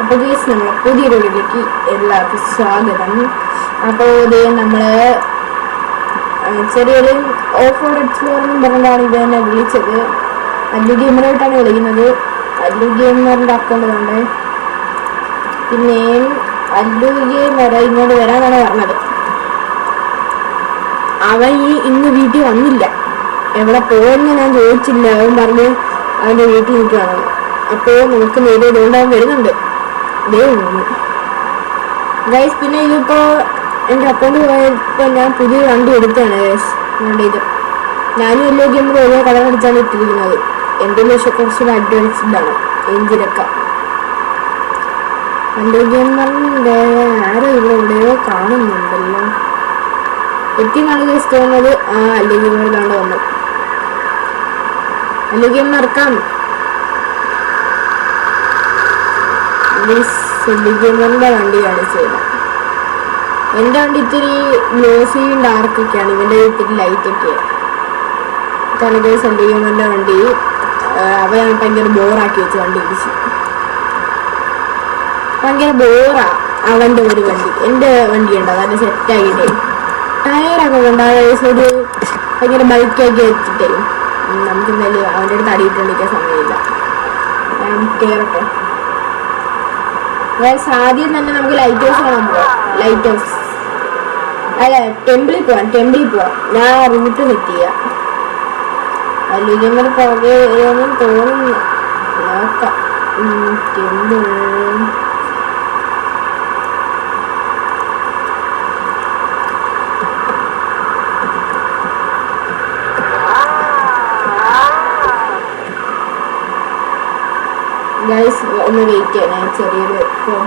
അപ്പോൾ ഗൈസ് നമ്മളെ പുതിയൊരു വീഡിയോയിലേക്ക് എല്ലാവർക്കും സ്വാഗതം. അപ്പോൾ ഇത് നമ്മള് ചെറിയൊരു ഓഫ് റോഡ് എക്സ്പ്ലോറെന്നും പറഞ്ഞാണ് ഇത് തന്നെ വിളിച്ചത്. അല്ലു ഗെയിമറായിട്ടാണ് വിളിക്കുന്നത്. അല്ലു ഗെയിമറിൻ്റെ അക്കൗണ്ട് കൊണ്ട് പിന്നെ അല്ലു ഗെയിമർ ഇങ്ങോട്ട് വരാനാണ് പറഞ്ഞത്. അവൻ ഇന്ന് വീട്ടിൽ വന്നില്ല. എവിടെ പോകുമെന്ന് ഞാൻ ചോദിച്ചില്ല. അവൻ പറഞ്ഞ് അവൻ്റെ വീട്ടിൽ നിൽക്കുകയാണ്. അപ്പോൾ നമുക്ക് നേരെ ഇതുകൊണ്ട് അവൻ വരുന്നുണ്ട്. ഗൈസ് പിന്നെ ഇതിപ്പോ എൻ്റെ അക്കൗണ്ട് പോയപ്പോൾ ഞാൻ പുതിയ വണ്ടി എടുത്താണ് ഗൈസ്. ഇത് ഞാനും എല്ലാ ഗെയിമിലും ഓരോ കളർ അടിച്ചാണ് ഇട്ടിരിക്കുന്നത്. എൻ്റെ പക്ഷെ കുറച്ചുകൂടെ അഡ്വാൻസ്ഡാണ് എഞ്ചിനൊക്കെ. എൻ്റെ ഗെയിമറിൻ്റെ ആരോ എവിടെയോ കാണുന്നുണ്ടല്ലോ. എത്തിനാണ് ഗൈസ് തോന്നുന്നത്. അല്ലെ ഗെയിമർ കാണാൻ വന്നു. അല്ലെ ഗെയിം ഇറക്കാം. ഗെയിമറിൻ്റെ വണ്ടി കാണിച്ചത്. എൻ്റെ വണ്ടി ഇത്തിരി ഗ്ലോസിയും ഡാർക്കൊക്കെയാണ്. ഇവൻ്റെ ഇത്തിരി ലൈറ്റൊക്കെ. ഗെയിമറിൻ്റെ വണ്ടി അവൻ ഭയങ്കര ബോറാക്കി വെച്ച് വണ്ടി ഇടിച്ച്. ഭയങ്കര ബോറാ അവൻ്റെ ഒരു വണ്ടി. എൻ്റെ വണ്ടി ഉണ്ട് നല്ല സെറ്റാക്കിയിട്ടേ. ടയറൊക്കെ ഉണ്ടായ ഒരു ഭയങ്കര ബൈക്കാക്കി വെച്ചിട്ടേ. നമുക്ക് എന്തായാലും അവൻ്റെ അടുത്ത് അടിയിട്ടുണ്ടെങ്കിൽ സമയമില്ല. ഞാൻ കയറട്ടെ. ആദ്യം തന്നെ നമുക്ക് ലൈറ്റ് ഹൗസ് കാണാൻ പോവാം. ലൈറ്റ് ഹൗസ് അല്ല ടെമ്പിളിൽ പോവാം. ഞാൻ റൂട്ട് സെറ്റ് ചെയ്യാം. അല്ലെങ്കിൽ പുറകെ വരുമെന്നും തോന്നുന്നു. നോക്കാം. ടെമ്പിൾ ഗൈസ് ഒന്ന് വെയിറ്റ് ചെയ്യണേ. ചെറിയൊരു ഫോൺ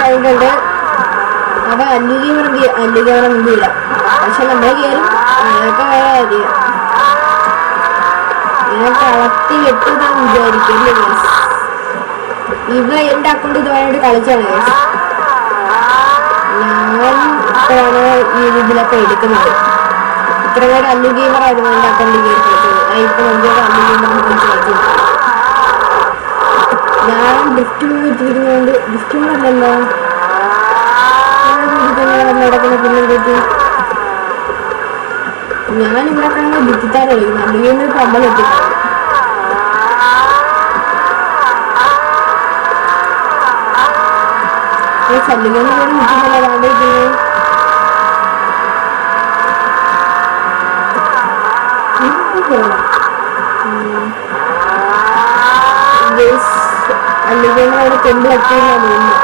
കഴിഞ്ഞിട്ടുണ്ട്. അവ അല്ലുകേറെ മുമ്പില്ല. പക്ഷെ നമ്മളെ കയറും. അതൊക്കെ വേറെ കാര്യം. ഇങ്ങനെ കളത്തി വെട്ടുന്നാണ് വിചാരിക്കും. ഇവ എൻ്റെ അക്കൗണ്ട് ഇതുവരെയായിട്ട് കളിച്ചാണ്. ഞാൻ ഇപ്പോഴാണ് ഈ ഇതിലൊക്കെ എടുക്കുന്നത്. ഇത്ര പേര് അല്ലു ഗെയിമറായിരുന്നു എൻ്റെ അക്കൗണ്ടിൽ കയറി കളിച്ചത്. ഇപ്പൊ എൻ്റെ അല്ലു ഗെയിമറിനെ കളിച്ച് കളിച്ചു. ഞാൻ ഗിഫ്റ്റ് ഇട്ടിരിക്കുന്നതുകൊണ്ട് ഗിഫ്റ്റ് കൊണ്ടല്ലോ ഞാനിവിടെ കാണുന്ന ഭിത്തിത്താരെ കളിക്കുന്നു. അല്ലെങ്കിൽ കമ്പൽ എത്തിക്കണം. സല്ലിങ്ങനെ നിൽക്കുന്നില്ല. കാണ്ടിരിക്കുന്നത് അല്ലെങ്കിൽ അവിടെ ടെമ്പിളെത്തിയെന്നാണ് തോന്നുന്നു.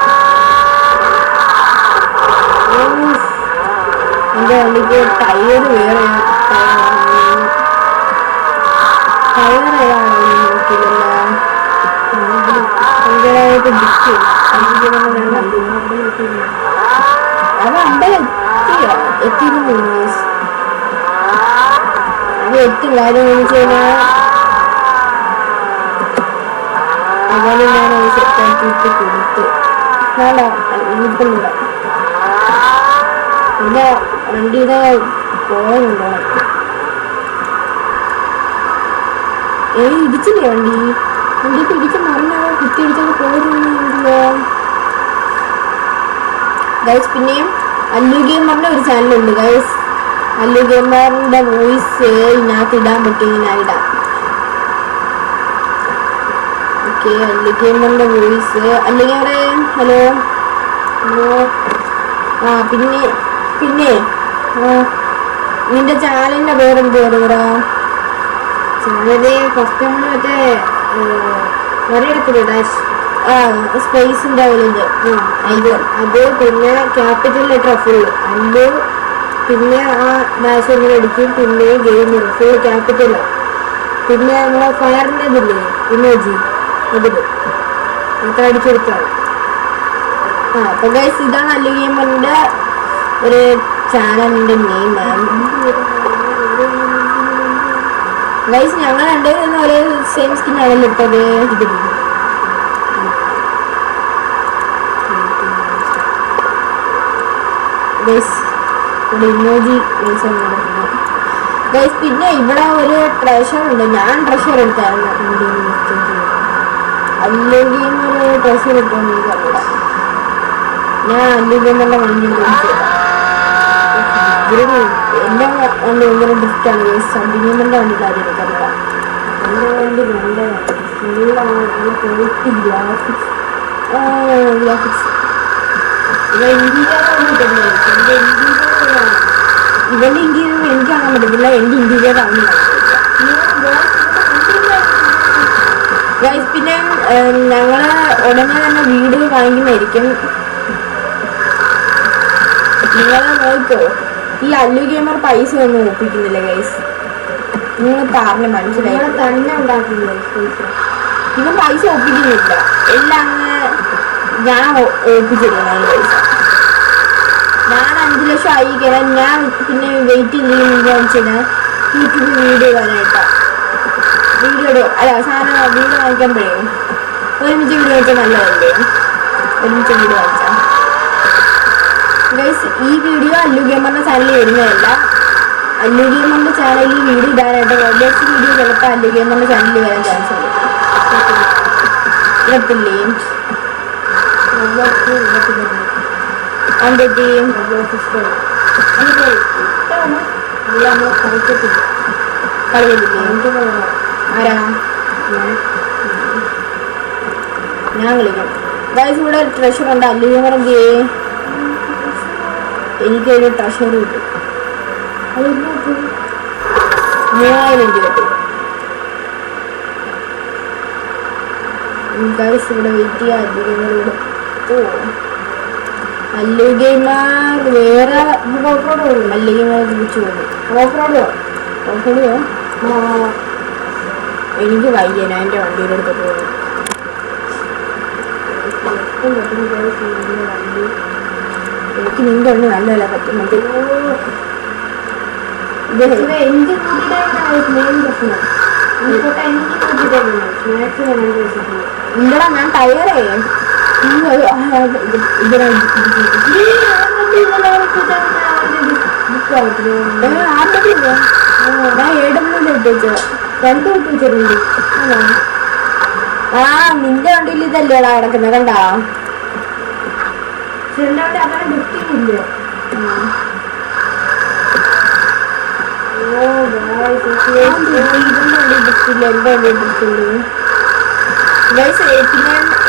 എൻ്റെ വണ്ടിക്ക് ടയർ വേറെ ടയർ ഏതാണോ നോക്കിയില്ല. ഭയങ്കരമായിട്ട് ഡിക്ക് അത് അമ്പലം എത്തിയിരുന്നു. അത് എത്തും. കാര്യം എന്ന് വെച്ച് കഴിഞ്ഞാൽ അങ്ങനെ ഞാൻ സെറ്റാക്കിയിട്ട് കൊടുത്ത് ഇനിയിപ്പില്ല. എൻ്റെ വണ്ടിയുടെ പോകുന്നുണ്ടോ? ഇടിച്ചില്ലേ വണ്ടിക്ക് ഇടിച്ച് മറിഞ്ഞോ? കുത്തിയിടിച്ചൊക്കെ പോകുന്നില്ല. ഗൈസ് പിന്നെയും അല്ലു ഗെയിമറിൻ്റെ ഒരു ചാനലുണ്ട് ഗൈസ്. അല്ലു ഗെയിമറിൻ്റെ വോയിസ് ഇതിനകത്ത് ഇടാൻ പറ്റുമെങ്കിൽ ഞാൻ ഇടാം. അല്ലു ഗെയിമറിൻ്റെ വോയിസ് അല്ലെങ്കിൽ അവിടെ ഹലോ പിന്നെ നിന്റെ ചാനലിൻ്റെ പേരെന്ത് പറയുക? ചാനല് ഫസ്റ്റ് നമ്മൾ മറ്റേ വരെയെടുക്കില്ല സ്പേസിൻ്റെ വലുത് അത് പിന്നെ ക്യാപിറ്റൽ ലെറ്റർ ഫുൾ അല്ലു പിന്നെ ആ ഡാഷ് എങ്ങനെ അടിക്കും. പിന്നെ ഗെയിമർ ഫുൾ ക്യാപിറ്റൽ. പിന്നെ നമ്മളെ ഫയറിൻ്റെ ഇതില്ലേ ഇമോജി അതിൽ അത്ര അടിച്ചെടുത്താണ്. അപ്പോൾ ഗൈസ് ഇതാണ് അല്ലു ഗെയിമറിൻ്റെ ഒരു ചാനലിന്റെ നെയിം ഗൈസ്. ഞങ്ങൾ രണ്ടുപേരും ഒരേ സെയിം സ്കിൻ ആണല്ലോ ഇട്ടത്. Guys emoji guys. പിന്നെ ഇവിടെ ഒരു ട്രഷർ ഉണ്ട്. ഞാൻ ട്രഷർ എടുത്തായിരുന്നു. അല്ലെങ്കിൽ ഒരു ട്രഷർ ഇട്ടോണ്ട് എനിക്കറിയില്ല. ഞാൻ അല്ലുഗെയിമറിന്റെ വണ്ടി എന്റെ വണ്ടി ഭയങ്കര ഡ്രിഫ്റ്റാണ് ഗൈസ്. അല്ലുഗെയിമറിന്റെ വണ്ടിയിൽ ആദ്യം എനിക്കറിയില്ല. എന്റെ വണ്ടി നല്ല ഗ്രാഫിക്സ് ഇവന്റെ ഇന്റീരിയർ എനിക്ക് കാണാൻ പറ്റത്തില്ല. എന്റെ ഇന്റീരിയർ ആണ്. പിന്നെ ഞങ്ങള് ഉടനെ തന്നെ വീട് വാങ്ങിക്കുന്നതായിരിക്കും. നിങ്ങളെ നോക്കോ, ഈ അല്ലുഗെയിമർ പൈസ ഒന്നും ഒപ്പിക്കുന്നില്ല ഗൈസ്. നിങ്ങൾ പറഞ്ഞ മനസ്സിലായി തന്നെ ഉണ്ടാക്കില്ല. പിന്നെ പൈസ ഒപ്പിക്കുന്നില്ല. എല്ലാം ഞാൻ ഒപ്പിച്ചെടുക്കണം പൈസ. ഞാൻ 5 ലക്ഷം ആയിരിക്കണം. ഞാൻ പിന്നെ വെയിറ്റ് ചെയ്യുന്ന യൂട്യൂബിൽ വീഡിയോ വരാനായിട്ടാ. വീഡിയോ അല്ല സാധനം വീഡിയോ വാങ്ങിക്കുമ്പോഴേ ഒരുമിച്ച് വീഡിയോ വെച്ചാൽ നല്ലതല്ലേ. ഒരുമിച്ച് വീഡിയോ വാങ്ങിച്ചാൽ ഗൈസ്. ഈ വീഡിയോ അല്ലുഗെയിമറിന്റെ ചാനലിൽ വരുന്നതല്ല. അല്ലുഗെയിമറിന്റെ ചാനലിൽ വീഡിയോ ഇടാനായിട്ട് റോബോട്ട്സ് വീഡിയോ ചിലപ്പോൾ അല്ലുഗെയിമറിന്റെ ചാനലിൽ വരാൻ ചാൻസ് ഉണ്ട്. ഇടത്തില്ലേ അതിൻ്റെ ടീം കളിക്കില്ലേ? ആരാ? ഞാൻ കളിക്കാം ഗൈസ്. ഇവിടെ ട്രഷർ ഉണ്ട്. അല്ലുഗെയിമറിന്റെ എനിക്കൊരു ട്രഷർ കിട്ടും. 3000 കിട്ടും ഗൈസ്. ഇവിടെ വെയിറ്റ് ചെയ്യാം. അല്ലുഗെയിമർ അല്ലുഗെയിമർ വേറെ അല്ലുഗെയിമർ തിരിച്ചു പോകും. ഓഫ്റോഡോ എനിക്ക് വയ്യ. ഞാൻ എൻ്റെ വണ്ടിയുടെ അടുത്ത് പോകും. എനിക്ക് നിന്റെ ഒന്ന് നല്ലതല്ല പറ്റുന്നത്. ഇല്ലടാ ഞാൻ ടയറേ ആ നിന്റെ വണ്ടിയിൽ ഇതല്ലേടാ കിടക്കുന്നത് കണ്ടാ? പിന്നെ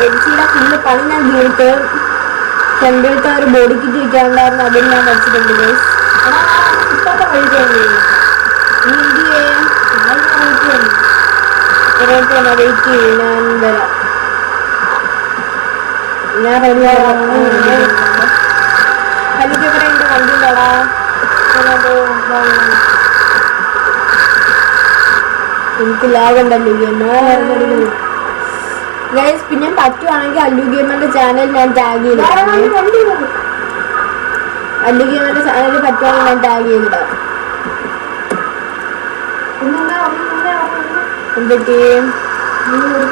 എൽസിയുടെ ഫുള്ള് പണി ഞാൻ തീർത്ത് ചെമ്പിലത്തെ ഒരു ബോഡി കിറ്റ് വയ്ക്കാറുണ്ടായിരുന്നു. അതിൽ ഞാൻ വെച്ചിട്ടുണ്ട് ഗൈസ്. ഇപ്പൊക്കെ കഴിക്കാൻ വെയിറ്റ് ചെയ്യും. ഞാൻ വരാം. ഞാൻ ഹലിക്ക് ഇവിടെ എൻ്റെ വണ്ടിയിലാടാ. എനിക്ക് ലാഗുണ്ടല്ലോ ഗൈസ്. പിന്നെ പറ്റുവാണെങ്കിൽ അല്ലുഗെയിമറിന്റെ ചാനൽ ഞാൻ ടാഗ് ചെയ്തിടാം. അല്ലുഗെയിമറിന്റെ ചാനൽ പറ്റുവാണെങ്കിൽ ഞാൻ ടാഗ് ചെയ്തിടാം. എന്തൊക്കെ എന്നോട്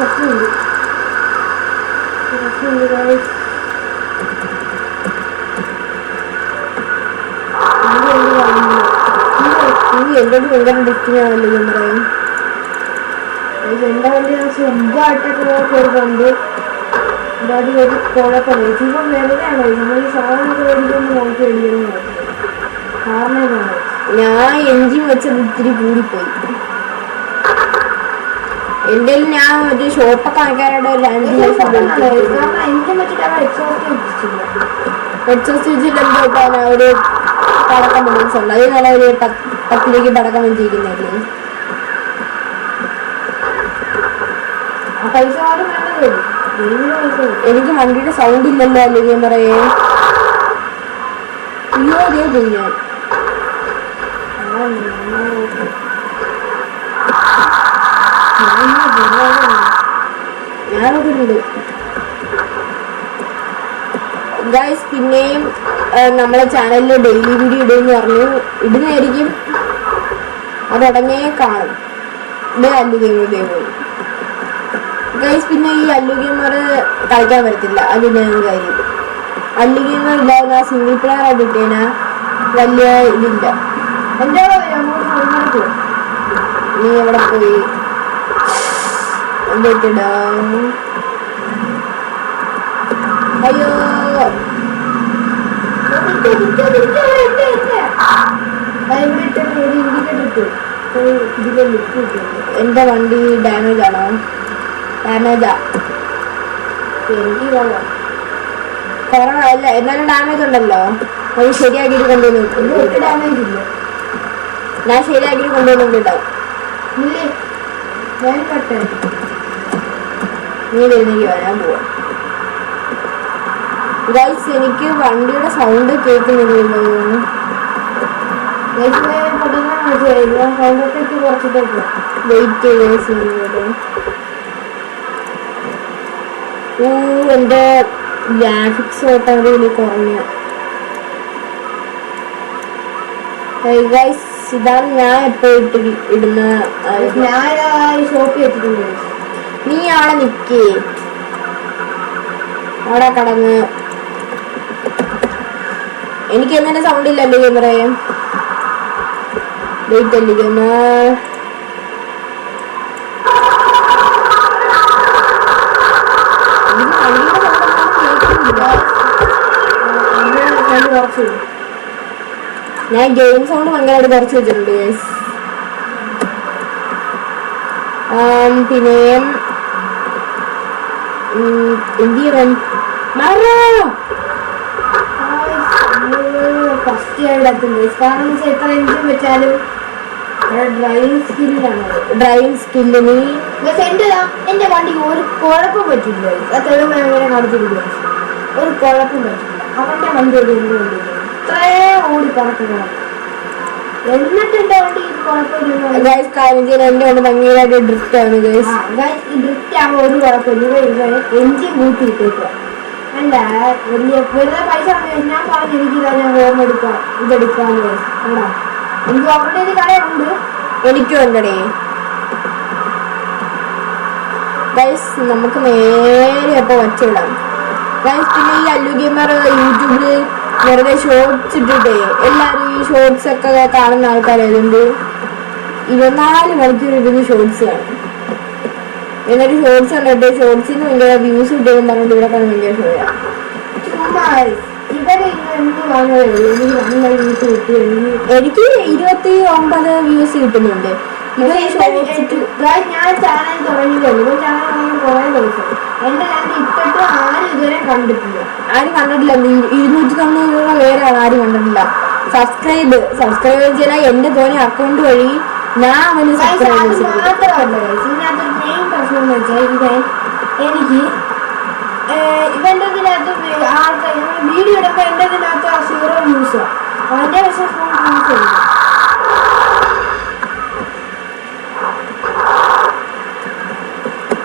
ഭയങ്കര ഡിസ്റ്റിനാണല്ലോ ഞാൻ പറയും. എൻ്റെ വണ്ടി സുഖമായിട്ടൊക്കെ നോക്കിയെടുക്കുന്നുണ്ട്. അത് ഒരു കുഴപ്പമില്ല. ഇപ്പം വെറുതെയാണോ നമ്മൾ ഈ സാധനമൊക്കെ മേടിക്കുമ്പോൾ നോക്കി മേടിക്കുന്നു. കാരണം ഞാൻ എൻജിൻ വെച്ചത് ഇത്തിരി കൂടിപ്പോയി. എൻ്റെ ഞാൻ മറ്റേ ഷോപ്പൊക്കെ വാങ്ങിക്കാനായിട്ട് ഒരു 5 ലക്ഷം എൻജിൻ വെച്ചിട്ട് അവർ എക്സോസ്റ്റ് വെച്ചിട്ട് എന്താ ഒരു പടക്കം ഉണ്ട്. അത് നല്ല ഒരു 10 പടക്കം വെച്ചിരിക്കുന്നതല്ലേ. എനിക്ക് വണ്ടിയുടെ സൗണ്ട് ഇല്ലല്ലോ അല്ലെങ്കിൽ പറയേ. അയ്യോ അതേ പോയി ഞാനൊക്കെ ഗൈസ് പിന്നെയും നമ്മളെ ചാനലിൽ ഡെയിലി വീഡിയോ ഇടുമെന്ന് പറഞ്ഞു. ഇടുന്നതായിരിക്കും. അതുടനെ കാണും. ഇത് അല്ലു ഗെയിം ഗൈസ്. പിന്നെ ഈ അല്ലു ഗെയിമർ കളിക്കാൻ പറ്റത്തില്ല. അതിൻ്റെ കാര്യം അല്ലു ഗെയിമർ ഇല്ലാതെ സിംഗിൾ പ്ലെയർ ആയിട്ട് ഇട്ടേന വലിയ ഇതില്ല. നീ എവിടെ പോയി എന്തിടാ? അയ്യോ എന്റെ വണ്ടി ഡാമേജ് ആണോ? ഡാമേജാ കുറവല്ല, എന്നാലും ഡാമേജ് ഉണ്ടല്ലോ. അത് ശരിയാക്കിയിട്ട് കൊണ്ടുവന്നു. ഡാമേജ് ഇല്ല, ഞാൻ ശരിയാക്കിയിട്ട് കൊണ്ടുവന്നിട്ടുണ്ടാവും. നീ വരുന്നെങ്കിൽ വരാൻ പോവാ. ഗൈസ് എനിക്ക് വണ്ടിയുടെ സൗണ്ട് കേൾക്കുന്നില്ലല്ലോ. വെയിറ്റ് എന്റെ ഗ്രാഫിക്സ് ഓട്ടോമാറ്റിക്കലി കുറഞ്ഞ. ഗൈസ് ഇതാണ് ഞാൻ എപ്പോഴും ഇടുന്ന. ഞാൻ ഷോപ്പിൽ വെച്ചിട്ടുണ്ട്. നീ അവിടെ നിക്കേ, അവിടെ കടന്ന്. എനിക്ക് എങ്ങനെ സൗണ്ട് ഇല്ലല്ലോ ക്യാമറയെ. വെയിറ്റ് അല്ലേ ഞാൻ ഗെയിം സൗണ്ട് ഭയങ്കരമായിട്ട് കുറച്ച് വെച്ചിട്ടുണ്ട് ഗൈസ്. പിന്നെ എന്ത് ചെയ്യാൻ ഫസ്റ്റ് ഇടത്തുണ്ട്. കാരണം എത്ര എഞ്ചിൻ വെച്ചാലും ഡ്രൈവിംഗ് സ്കില്ലാണ്. ഡ്രൈവിംഗ് സ്കില്ല് നീ എന്റെ വണ്ടിക്ക് ഒരു കുഴപ്പം പറ്റില്ല. ആ തെളിവ് അങ്ങനെ കാണിച്ചിട്ടില്ല. ഒരു കുഴപ്പം പറ്റില്ല. അവന്റെ വണ്ടി ഒരു എന്ത് വണ്ടി ഇത്രയും ഓടി പറക്കണം. എന്നിട്ട് എന്റെ വണ്ടി കുഴപ്പമില്ല. എന്റെ വണ്ടി ഭയങ്കരമായിട്ട് ഡ്രിഫ്റ്റ് ആണ്. ഈ ഡ്രിഫ്റ്റ് ആകുമ്പോൾ ഒരു കുഴപ്പമില്ല. എഞ്ചിൻ കൂട്ടി ഇട്ടേക്കുക. അല്ല വലിയ വെറുതെ പൈസ ഞാൻ പറഞ്ഞു എനിക്കിതാ ഞാൻ ഹോം എടുക്കാം ഇതെടുക്കാന്ന് കേടാ. എനിക്ക് അവരുടെ ഒരു കടയുണ്ട്. എനിക്കും ഉണ്ടടേ ഗൈസ്. നമുക്ക് നേരെ അപ്പൊ വച്ചിടാം ഗൈസ്. പിന്നെ ഈ അല്ലു ഗെയിമർ യൂട്യൂബില് വെറുതെ ഷോർട്സ് ഇട്ടിട്ടേ എല്ലാരും ഈ ഷോർട്സ് ഒക്കെ കാണുന്ന ആൾക്കാരായതുകൊണ്ട് 24 മണിക്കൂർ ഇരുന്ന് ഷോർട്സ് കാണും. എന്നിട്ട് ഷോർട്സ് കണ്ടിട്ട് ഷോർട്സിന് ഭയങ്കര വ്യൂസ് കിട്ടുമെന്ന് പറഞ്ഞിട്ട് ഇവിടെ കാണാൻ ഭയങ്കര ഷോയാ. എനിക്ക് 29 വ്യൂസ് കിട്ടുന്നുണ്ട്. ഞാൻ ചാനൽ തുടങ്ങിയല്ലോ. ചാനൽ കുറെ ദിവസം എന്റെ ചാനൽ ഇട്ടിട്ട് ആരും ഇതുവരെ കണ്ടിട്ടില്ല. ആരും കണ്ടിട്ടില്ല. 290 വേറെ ആരും കണ്ടിട്ടില്ല. സബ്സ്ക്രൈബ് ചെയ്യാൻ എന്റെ തോന്നി അക്കൗണ്ട് വഴി ഞാൻ അവന് സബ്സ്ക്രൈബ് മാത്രമല്ല. ഇതിനകത്ത് മെയിൻ പ്രശ്നം എന്ന് വെച്ചാൽ എനിക്ക് ഇവന്റെ ഇതിനകത്ത് ആൾക്കാർ വീഡിയോ എടുക്കുമ്പോൾ എന്റെ ഇതിനകത്ത് 0 വ്യൂസ്. അവന്റെ പക്ഷേ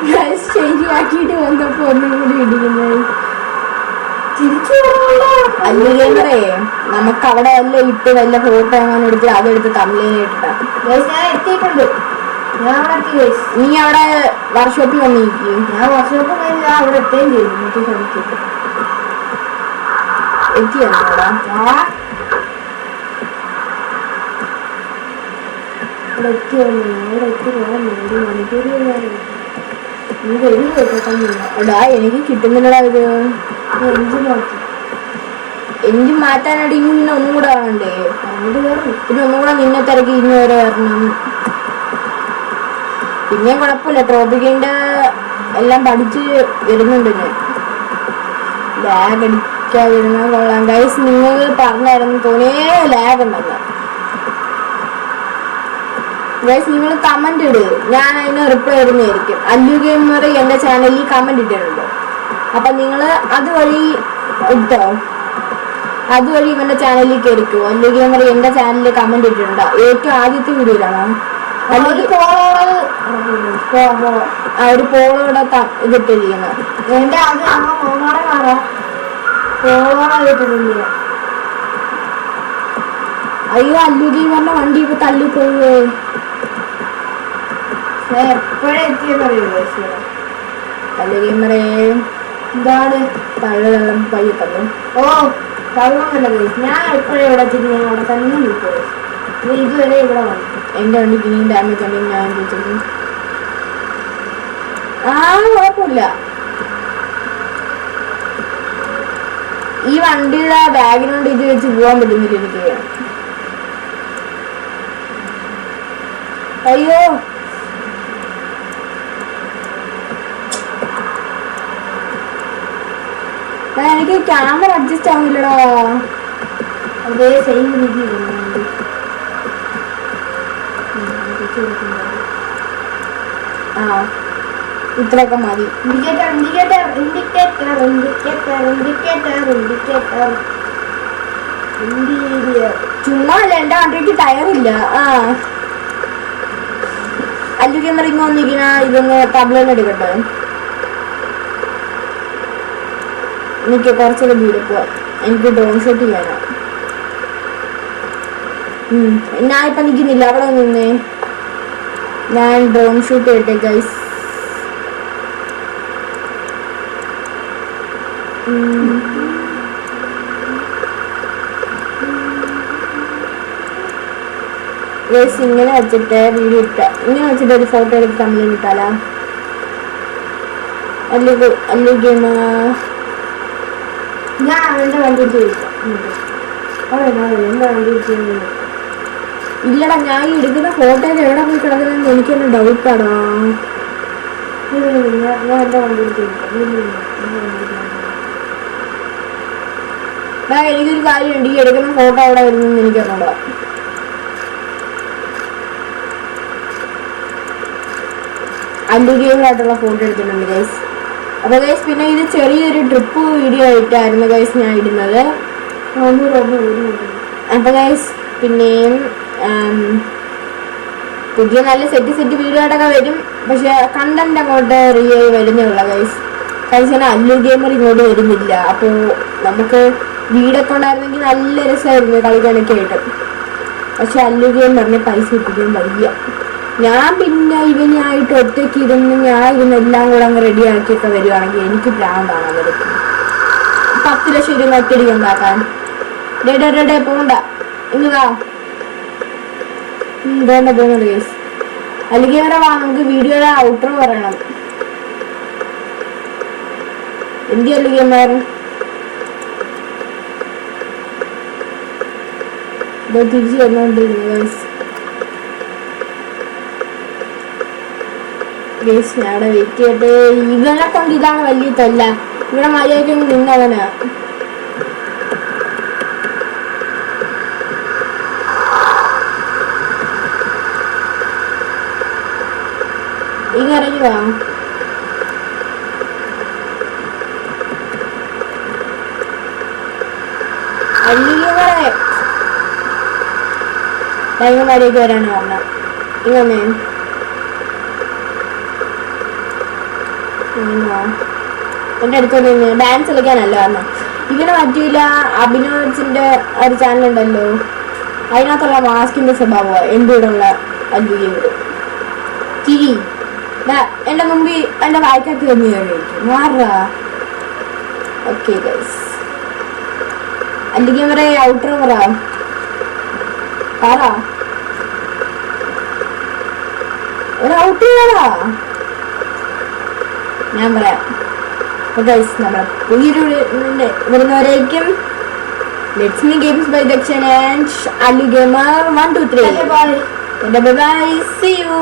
വ്യൂസ് ശരിയാക്കിയിട്ട് വന്നപ്പോ ഒന്നും കൂടി ഇടിക്കുന്നത് അല്ലു ഗെയിമറേ. നമുക്ക് അവിടെ വല്ല ഇട്ട് വല്ല ഫോട്ടോ അങ്ങനെ എടുത്ത് അതെടുത്ത് തമിഴിനെ ഇട്ടിട്ടാ. ഞാൻ എത്തിയിട്ടുണ്ട്. നീ അവിടെ വർക്ക്ഷോപ്പിൽ വന്നിരിക്കും. ഞാൻ വർക്ക്ഷോപ്പിൽ കഴിഞ്ഞാൽ അവിടെ എത്തുകയും ചെയ്തു. മറ്റേ സ്ഥലത്ത് എത്തിയാ അവിടെ എടാ എനിക്ക് കിട്ടുന്നില്ലടാ ഇത്. എഞ്ചിൻ മാറ്റാനായിട്ട് ഇനി പിന്നെ ഒന്നും കൂടെ ആവണ്ടേ? പിന്നെ ഒന്നും കൂടെ നിന്നെ തിരക്കി ഇനി വരെ വരണം. പിന്നെ കുഴപ്പമില്ല. ട്രോപ്പിക്കിന്റെ എല്ലാം പഠിച്ച് വരുന്നുണ്ട് ഞാൻ. ലാഗ് അടിക്കാതിരുന്ന കൊള്ളാം ഗൈസ്. നിങ്ങൾ പറഞ്ഞായിരുന്നു തോന്നിയേ ലാഗ് ഉണ്ടെന്ന് ഗൈസ്. നിങ്ങൾ കമന്റ് ഇട്, ഞാൻ അതിന് റിപ്ലൈ തരുന്നതായിരിക്കും. അല്ലു ഗെയിമർ എന്റെ ചാനലിൽ കമന്റ് ഇട്ടിട്ടുണ്ട്. അപ്പൊ നിങ്ങൾ അതുവഴി ഇട്ടോ, അതുവഴി ഇവന്റെ ചാനലിൽ കയറിക്കോ. അല്ലു ഗെയിമർ എന്റെ ചാനലിൽ കമന്റ് ഇട്ടിട്ടുണ്ട്. ഏറ്റവും ആദ്യത്തെ വീഡിയോയിലാണോ ഒരു പോളോടെ ഇതിട്ടിരിക്കുന്നത്. പോവാതിട്ടില്ല. അയ്യോ അല്ലുകി പറഞ്ഞ വണ്ടി ഇപ്പൊ തള്ളിപ്പോവേ. എപ്പോഴേ എത്തിയെന്നറിയോ അല്ലുകിമറേ എന്താണ് തള്ളം പയ്യെ തള്ളും. ഓ തള്ളമല്ല ഗൈസ്, ഞാൻ എപ്പോഴും ഇവിടെ എത്തിയിട്ട് ഞാൻ അവിടെ തന്നെ നിൽക്കും. നീ ഇതുവരെ ഇവിടെ വന്നു. എന്റെ വണ്ടിക്ക് നീ ഡാമേജ് ഉണ്ടെങ്കിൽ ഞാൻ ചോദിച്ചത് കുഴപ്പമില്ല. ഈ വണ്ടിയുടെ ബാഗിനോണ്ട് ഇത് വെച്ച് പോവാൻ പറ്റുന്നില്ല എനിക്ക്. അയ്യോ എനിക്ക് ക്യാമറ അഡ്ജസ്റ്റ് ആവുന്നില്ലടാ. അതേ സെയിം രീതിയിൽ ഇത്രയൊക്കെ മതി. Indicator indicator indicator indicator indicator indicator interior. ചുമ്മാ അല്ല, എന്റെ വണ്ടിക്ക് ടയറില്ല. അല്ലുകി ഇങ്ങ് വന്നിരിക്കുന്ന ഇതൊന്ന് തബ്ലന്ന് എടുക്കട്ടെ. എനിക്ക് കുറച്ചൊക്കെ വീടെക്കുക. എനിക്ക് ഡ്രോൺ ഷോട്ട് ചെയ്യാനാ. ഞാൻ ഇപ്പൊ നിൽക്കുന്നില്ല, അവിടെ നിന്നേ. ഞാൻ ഡ്രോൺ ഷൂട്ട് ചെയ്യട്ടെ ഗൈസ്. ഇങ്ങനെ വെച്ചിട്ട് വീഡിയോ ഇട്ട, ഇങ്ങനെ വെച്ചിട്ട് ഒരു ഫോട്ടോ എടുത്ത് തമ്മിൽ ഇട്ടാലാ? അല്ലെങ്കിൽ ഞാൻ അവന്റെ വണ്ടി ചോദിക്കാം. എന്റെ വണ്ടി ഇല്ലടാ, ഞാൻ ഈ എടുക്കുന്ന ഫോട്ടോയിൽ എവിടെ പോയി കിടക്കുന്നതെന്ന് എനിക്കെന്നെ ഡൗട്ടാടാ. ഞാൻ എന്റെ വണ്ടി ചോദിക്കാം. എനിക്കൊരു കാര്യമുണ്ട്, ഈ എടുക്കുന്ന ഫോട്ടോ അവിടെ വരുന്നെന്ന് എനിക്കറിഞ്ഞൂടാ. അല്ലുകീമായിട്ടുള്ള ഫോട്ടോ എടുത്തിട്ടുണ്ട് ഗൈസ്. അപ്പൊ ഗൈസ് പിന്നെ ഇത് ചെറിയൊരു ട്രിപ്പ് വീഡിയോ ആയിട്ടായിരുന്നു ഗൈസ് ഞാൻ ഇടുന്നത്. അപ്പൊ ഗൈസ് പിന്നെയും പുതിയ നല്ല സെറ്റ് വീഡിയോ ആയിട്ടൊക്കെ വരും. പക്ഷെ കണ്ടന്റ് അങ്ങോട്ട് വരുന്നേ ഉള്ള ഗൈസ്. കഴിച്ചാൽ അല്ലു ഗെയിമർ ഇങ്ങോട്ട് വരുന്നില്ല. അപ്പോൾ നമുക്ക് വീടൊക്കെ ഉണ്ടായിരുന്നെങ്കിൽ നല്ല രസമായിരുന്നു കളിക്കാനൊക്കെ ആയിട്ട്. പക്ഷെ അല്ലു ഗെയിമറിന് പൈസ കിട്ടിക്കാൻ വയ്യ. ഞാൻ പിന്നെ ഇവനായിട്ട് ഒറ്റയ്ക്ക് ഞാൻ ഇതിനെല്ലാം കൂടെ അങ്ങ് റെഡി ആക്കിയൊക്കെ വരുവാണെങ്കിൽ എനിക്ക് പ്രാന്താണ് അവർക്ക് 10 ലക്ഷം രൂപ ഒറ്റയടിക്ക് ഉണ്ടാക്കാൻ. ഡേ പോണ്ട, ഇങ്ങാ വേണ്ട പോകുന്നുണ്ട് കേസ്. അല്ലെങ്കിൽ വരെ വാ, നമുക്ക് വീഡിയോയുടെ ഔട്ടർ പറയണം. എന്ത് അല്ലെങ്കിൽ തിരിച്ചു വന്നോണ്ടിരുന്നു ഗൈസ്. ഞാൻ അവിടെ വെയിറ്റ് ചെയ്യട്ടെ. ഇവനെ കൊണ്ട് ഇതാണ് വലിയ തൊല്ല. ഇവിടെ മര്യാദയ്ക്ക് നിന്നവനാ. ഇറങ്ങി വാ. മര്യാദയ്ക്ക് വരാണ് പറഞ്ഞ ഇങ്ങനെ എന്റെ അടുത്തോട്ട് ഡാൻസ് കളിക്കാനല്ല പറഞ്ഞ. ഇങ്ങനെ പറ്റൂല. അഭിനവത്തിന്റെ ഒരു ചാനലുണ്ടല്ലോ, അതിനകത്തുള്ള മാസ്കിന്റെ സ്വഭാവം എന്റെ കൂടെ ഉള്ള അല്ലുകീമർ ചിരി എന്റെ മുമ്പിൽ എന്റെ വായിക്കകത്ത് വന്ന് കഴിക്കും മാറാ. ഓക്കെ ഗൈസ്, അല്ലുകീമറെ ഔട്ടർ പറ ഒരു ഔട്ട് ചെയ്യടാ. ഞാൻ പറയാം. നമ്മളെ പുതിയൊരു വരുന്നവരേക്കും Lakshmi games by Dakshan and Allu gamer 1 2 3. Bye. See you.